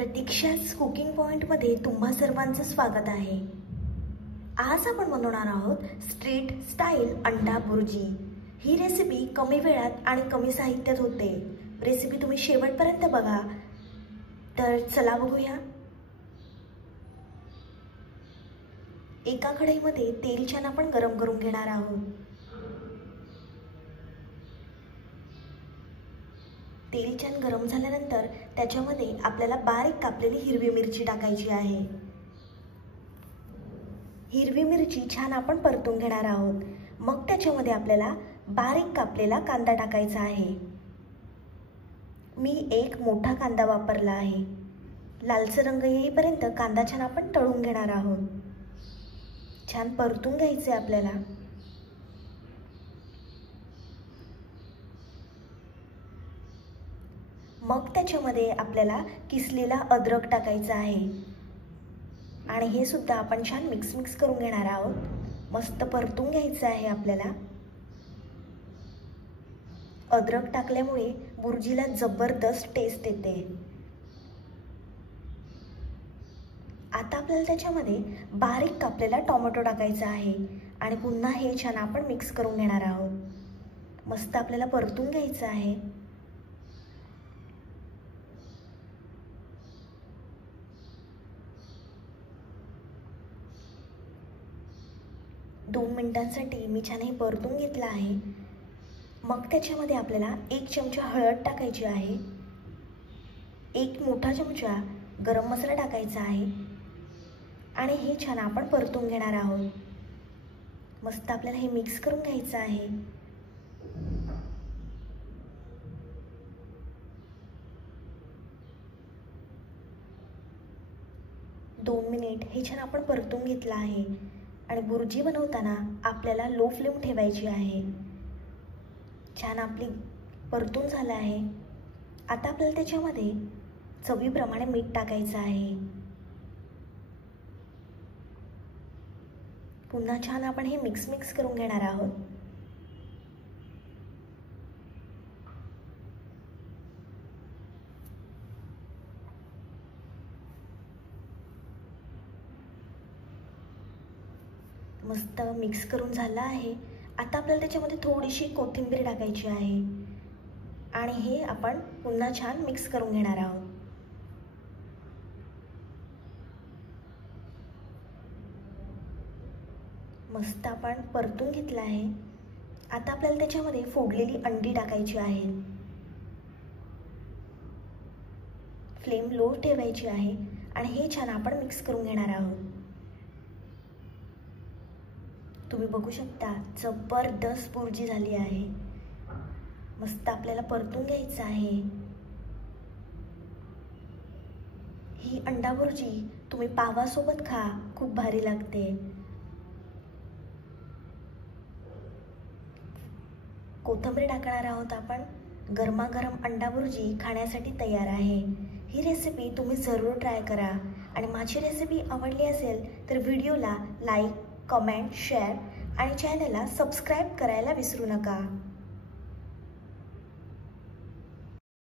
प्रतीक्षा's cooking पॉइंटमध्ये तुम्हा सर्वांचं स्वागत आहे। आज आपण बनवणार आहोत स्ट्रीट स्टाईल अंडा बुर्जी। ही रेसिपी कमी वेळात आणि कमी साहित्यात होते। रेसिपी तुम्ही शेवटपर्यंत बघा। तर चला बघूया। एका कढईमध्ये तेल छान आपण गरम करून घेणार आहोत। तेल छान गरम झाल्यानंतर त्याच्यामध्ये आपल्याला बारीक कापलेली हिरवी मिरची टाकायची आहे। हिरवी मिरची छान आपण परतून घेणार आहोत। मग त्याच्यामध्ये आपल्याला बारीक कापलेला कांदा टाकायचा आहे। मी एक मोठा कांदा वापरला आहे। लालसर रंग येईपर्यंत कांदा छान आपण तळून घेणार आहोत। छान परतून घ्यायचे आपल्याला। मग त्याच्यामध्ये आपल्याला किसलेला अद्रक टाकायचा आहे आणि हे सुद्धा आपण छान मिक्स करून घेणार आहोत। मस्त परतून घ्यायचं आहे आपल्याला। अद्रक टाकल्यामुळे बुर्जीला जबरदस्त टेस्ट येते। आता आपल्याला त्याच्यामध्ये बारीक कापलेला टोमॅटो टाकायचा आहे आणि पुन्हा हे छान आपण मिक्स करून घेणार आहोत। मस्त आपल्याला परतून घ्यायचं आहे। 2 मिनिटांसाठी मी छान हे परतून घेतलं आहे। मग त्याच्यामध्ये आपल्याला 1 चमचा हळद टाकायची आहे। 1 मोठा चमचा गरम मसाला टाकायचा आहे आणि हे छान आपण परतून घेणार आहोत। मस्त आपल्याला हे मिक्स करून घ्यायचं आहे। दोन मिनिट हे छान आपण परतून घेतलं आहे आणि बुर्जी बनवताना आपल्याला लो फ्लेम ठेवायची आहे। छान आपली परतून झालं आहे। आता आपल्याला त्याच्यामध्ये चवीप्रमाणे मीठ टाकायचं आहे। पुन्हा छान आपण हे मिक्स करून घेणार आहोत। मस्त मिक्स करून झालं आहे। आता आपल्याला त्याच्यामध्ये थोडीशी कोथिंबीर टाकायची आहे आणि हे आपण पुन्हा छान मिक्स करून घेणार आहोत। मस्त आपण परतून घेतलं आहे। आता आपल्याला त्याच्यामध्ये फोडलेली अंडी टाकायची आहे। फ्लेम लो ठेवायची आहे आणि हे छान आपण मिक्स करून घेणार आहोत। तुम्ही बघू शकता जबरदस्त बुर्जी झाली आहे। मस्त आपल्याला परतून घ्यायचं आहे। ही अंडा बुर्जी तुम्ही पावासोबत खा, खूप भारी लागते। कोथिंबीर टाकणार आहोत आपण। गरमागरम अंडा बुर्जी खाण्यासाठी तयार आहे। ही रेसिपी तुम्ही जरूर ट्राय करा आणि माझी रेसिपी आवडली असेल तर व्हिडिओला लाईक, कमेंट, शेअर आणि चॅनलला सबस्क्राइब करायला विसरू नका।